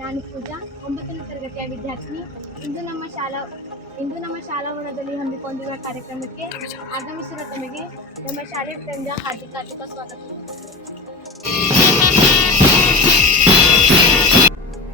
ನಾನು ಪೂಜಾ 9ನೇ ತರಗತಿಯ ವಿದ್ಯಾರ್ಥಿನಿ. ಇಂದು ನಮ್ಮ ಶಾಲಾವರಣದಲ್ಲಿ ಹಮ್ಮಿಕೊಂಡಿರುವ ಕಾರ್ಯಕ್ರಮಕ್ಕೆ ಆಗಮಿಸಿರುವ ತಮಗೆ ನಮ್ಮ ಶಾಲೆಯ ವತಿಯಿಂದ ಹಾರ್ದಿಕ ಸ್ವಾಗತ.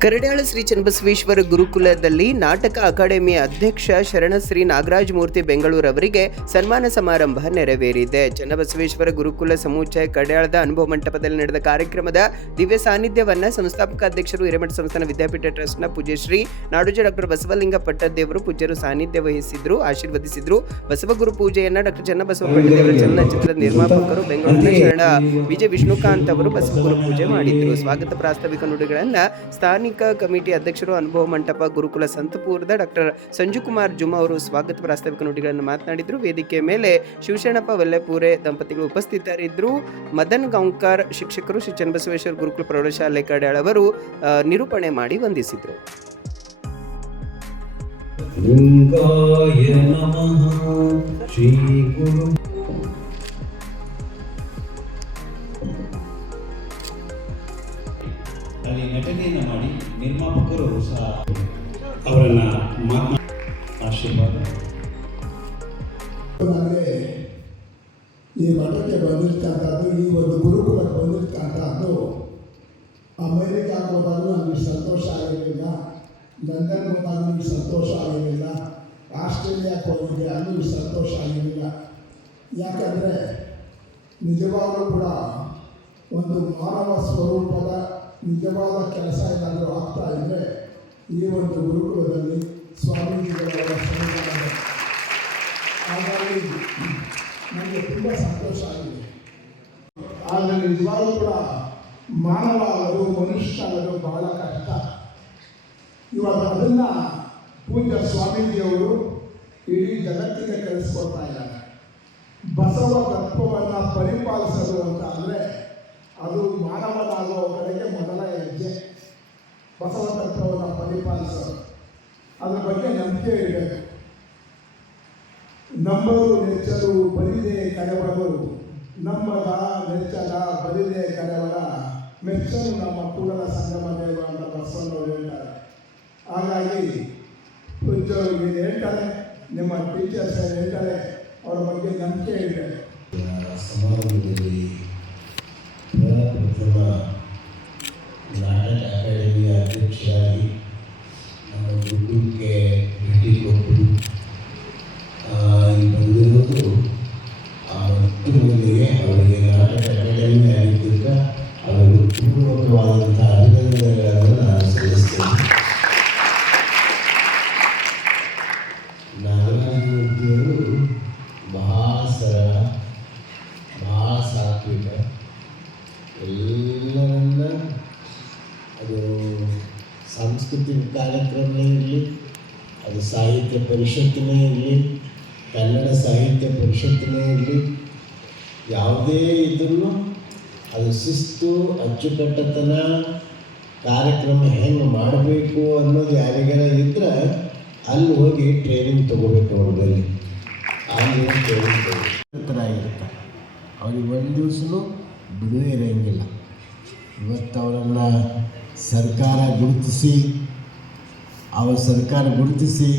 ಕರಡ್ಯಾಳ ಶ್ರೀ ಚನ್ನಬಸವೇಶ್ವರ ಗುರುಕುಲದಲ್ಲಿ ನಾಟಕ ಅಕಾಡೆಮಿಯ ಅಧ್ಯಕ್ಷ ಶರಣಶ್ರೀ ನಾಗರಾಜ ಮೂರ್ತಿ ಬೆಂಗಳೂರವರಿಗೆ ಸನ್ಮಾನ ಸಮಾರಂಭ ನೆರವೇರಿದೆ. ಚನ್ನಬಸವೇಶ್ವರ ಗುರುಕುಲ ಸಮುಚ್ಚಯ ಕರಡ್ಯಾಳದ ಅನುಭವ ಮಂಟಪದಲ್ಲಿ ನಡೆದ ಕಾರ್ಯಕ್ರಮದ ದಿವ್ಯ ಸಾನ್ನಿಧ್ಯವನ್ನ ಸಂಸ್ಥಾಪಕ ಅಧ್ಯಕ್ಷರು ಹಿರೇಮಠ ಸಂಸ್ಥಾನ ವಿದ್ಯಾಪೀಠ ಟ್ರಸ್ಟ್ನ ಪೂಜ್ಯಶ್ರೀ ನಾಡೋಜ ಡಾಕ್ಟರ್ ಬಸವಲಿಂಗ ಪಟ್ಟದೇವರು ಪೂಜ್ಯರು ಸಾನ್ನಿಧ್ಯ ವಹಿಸಿದ್ರು, ಆಶೀರ್ವದಿಸಿದ್ರು. ಬಸವಗುರು ಪೂಜೆಯನ್ನ ಡಾಕ್ಟರ್ ಚನ್ನಬಸವ ಪಟ್ಟದೇವರ ಚಲನಚಿತ್ರದ ನಿರ್ಮಾಪಕರು ಬೆಂಗಳೂರಿನ ಶರಣ ವಿಜಯ ವಿಷ್ಣುಕಾಂತ್ ಅವರು ಬಸವಗುರು ಪೂಜೆ ಮಾಡಿದ್ರು. ಸ್ವಾಗತ ಪ್ರಾಸ್ತಾವಿಕ ನುಡಿಗಳನ್ನ ಸ್ಥಾನಿಕ ಕಮಿಟಿ ಅಧ್ಯಕ್ಷರು ಅನುಭವ ಮಂಟಪ ಗುರುಕುಲ ಸಂತಪುರದ ಡಾಕ್ಟರ್ ಸಂಜುಕುಮಾರ್ ಜುಮ್ ಅವರು ಸ್ವಾಗತ ಪ್ರಾಸ್ತಾವಿಕ ನುಡಿಗಳನ್ನು ಮಾತನಾಡಿದ್ರು. ವೇದಿಕೆ ಮೇಲೆ ಶಿವಶರಣಪ್ಪ ವಲ್ಲೆಪೂರೆ ದಂಪತಿಗಳು ಉಪಸ್ಥಿತರಿದ್ದರು. ಮದನ್ ಗಾಂವ್ಕರ್ ಶಿಕ್ಷಕರು ಶ್ರೀ ಚನ್ನಬಸವೇಶ್ವರ ಗುರುಕುಲ ಪ್ರೌಢಶಾಲೆ ಕರಡ್ಯಾಳ ಅವರು ನಿರೂಪಣೆ ಮಾಡಿ ವಂದಿಸಿದರು. ಅಲ್ಲಿ ನಟನೆಯನ್ನು ಮಾಡಿ ನಿರ್ಮಾಪಕರು ಸಹ ಅವರನ್ನು ಆಶೀರ್ವಾದ. ನನಗೆ ಈ ಮಠಕ್ಕೆ ಬಂದಿರ್ತಕ್ಕಂಥದ್ದು, ಈ ಒಂದು ಗುರುಕುಲಕ್ಕೆ ಬಂದಿರ್ತಕ್ಕಂಥದ್ದು ಅಮೇರಿಕಾಗೆ ಹೋದಾಗಲೂ ನನಗೆ ಸಂತೋಷ ಆಗಿರಲಿಲ್ಲ, ಲಂಡನ್ಗೆ ಹೋದಾಗಲೂ ನನಗೆ ಸಂತೋಷ ಆಗಿರಲಿಲ್ಲ, ಆಸ್ಟ್ರೇಲಿಯಾಕ್ಕೆ ಹೋಗಿದ್ದೆ ಅಲ್ಲೂ ಸಂತೋಷ ಆಗಿರಲಿಲ್ಲ. ಯಾಕಂದರೆ ನಿಜವಾಗಲೂ ಕೂಡ ಒಂದು ಮಾನವ ಸ್ವರೂಪದ ನಿಜವಾದ ಕೆಲಸ ಏನಾದರೂ ಆಗ್ತಾ ಇದ್ದರೆ ಈ ಒಂದು ಗುರುಕುಲದಲ್ಲಿ ಸ್ವಾಮೀಜಿಗಳ ಸನ್ನಿಧಾನ. ಹಾಗಾಗಿ ನನಗೆ ತುಂಬ ಸಂತೋಷ ಆಗಿದೆ. ಆದರೆ ನಿಜವಾಗ್ಲೂ ಕೂಡ ಮಾನವ ಆಗೋದು, ಮನುಷ್ಯ ಆಗೋದು ಬಹಳ ಕಷ್ಟ. ಇವಾಗ ಅದನ್ನು ಪೂಜ್ಯ ಸ್ವಾಮೀಜಿಯವರು ಇಡೀ ಜಗತ್ತಿಗೆ ಕಲಿಸ್ಕೊಡ್ತಾ ಇದ್ದಾರೆ. ಬಸವ ತತ್ವವನ್ನು ಪರಿಪಾಲಿಸೋದು ಅಂತ ಅಂದರೆ ಅದು ಮಾನವನಾಗೋ ಕಡೆಗೆ ಮೊದಲ ಹೆಜ್ಜೆ. ಬಸವ ತತ್ವವನ್ನು ಪರಿಪಾಲಿಸೋದು, ಅದ್ರ ಬಗ್ಗೆ ನಂಬಿಕೆ ಇರಬೇಕು. ನಂಬರು ನೆಚ್ಚಲು ಬರಿದೆ ಕರೆವರು, ನಂಬದ ನೆಚ್ಚಲ ಬರಿದೆ ಕರೆವರ ಮೆಚ್ಚಲು ನಮ್ಮ ಕೂಡಲ ಸಂಗಮ ದೇವ ಅಂತ ಬಸವಣ್ಣವರು ಹೇಳ್ತಾರೆ. ಹಾಗಾಗಿ ಪೂಜ್ಯರು ಹೇಳ್ತಾರೆ, ನಿಮ್ಮ ಟೀಚರ್ಸ್ ಹೇಳ್ತಾರೆ, ಅವ್ರ ಬಗ್ಗೆ ನಂಬಿಕೆ ಇರಬೇಕು. ಸಮಾರಂಭದಲ್ಲಿ ಪ್ರಥಮ ನಾಟಕ ಅಕಾಡೆಮಿಯ ಅಧ್ಯಕ್ಷರಾಗಿ ನಮ್ಮ ಗುರುಕುಲಕ್ಕೆ ಭೇಟಿ ಕೊಟ್ಟು ಬಂದಿರೋದು ಆ ಮೊದಲಿಗೆ ಅವರಿಗೆ ನಾಟಕ ಅಕಾಡೆಮಿ ಆಗಿದ್ದಕ್ಕ ಅವರು ಪೂರ್ವಕವಾದಂಥ ಅಭಿನಂದನೆಗಳನ್ನು ನಾನು ಸಲ್ಲಿಸ್ತೇನೆ. ನಾಗರಾಜಮೂರ್ತಿಯವರು ಬಹಳ ಸರಳ, ಬಹಳ ಸಾತ್ವಿಕ, ಎಲ್ಲರನ್ನ ಅದು ಸಾಂಸ್ಕೃತಿಕ ಕಾರ್ಯಕ್ರಮನೇ ಇರಲಿ, ಅದು ಸಾಹಿತ್ಯ ಪರಿಷತ್ತಿನೇ ಇರಲಿ, ಕನ್ನಡ ಸಾಹಿತ್ಯ ಪರಿಷತ್ತಿನೇ ಇರಲಿ, ಯಾವುದೇ ಇದ್ರೂ ಅದು ಶಿಸ್ತು, ಅಚ್ಚುಕಟ್ಟತನ, ಕಾರ್ಯಕ್ರಮ ಹೆಂಗೆ ಮಾಡಬೇಕು ಅನ್ನೋದು ಯಾರಿಗಾರ ಇದ್ರೆ ಅಲ್ಲಿ ಹೋಗಿ ಟ್ರೈನಿಂಗ್ ತೊಗೋಬೇಕು. ಅವ್ರ ಬಳಿ ಅಲ್ಲಿ ಟ್ರೈನಿಂಗ್ ಆಗಿರ್ತಾರೆ. ಅವ್ರಿಗೆ ಒಂದು ದಿವಸನೂ ಬಿಡುವೆ ಇರೋಂಗಿಲ್ಲ. ಇವತ್ತು ಅವರನ್ನು ಸರ್ಕಾರ ಗುರುತಿಸಿ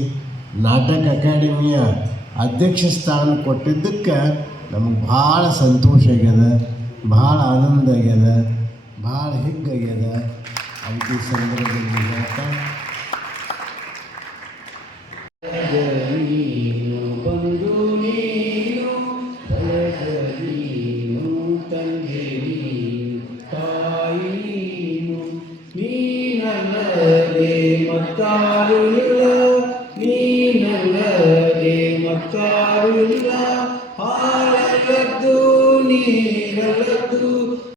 ನಾಟಕ ಅಕಾಡೆಮಿಯ ಅಧ್ಯಕ್ಷ ಸ್ಥಾನ ಕೊಟ್ಟಿದ್ದಕ್ಕೆ ನಮಗೆ ಭಾಳ ಸಂತೋಷ ಆಗ್ಯದ, ಭಾಳ ಆನಂದ ಆಗ್ಯದ, ಭಾಳ ಹಿಗ್ಗಾಗ್ಯದ. ಅದಕ್ಕೆ ಸಂದರ್ಭದಲ್ಲಿ ಹೇಳ್ತಾ ಬಂದು ನೀನು ತಂದೆ ತಾಯಿ ನೀನಲ್ಲದೆ ಮತ್ತಾರು ಇಲ್ಲ, ನೀನಲ್ಲದೆ ಮತ್ತಾರು ಇಲ್ಲ.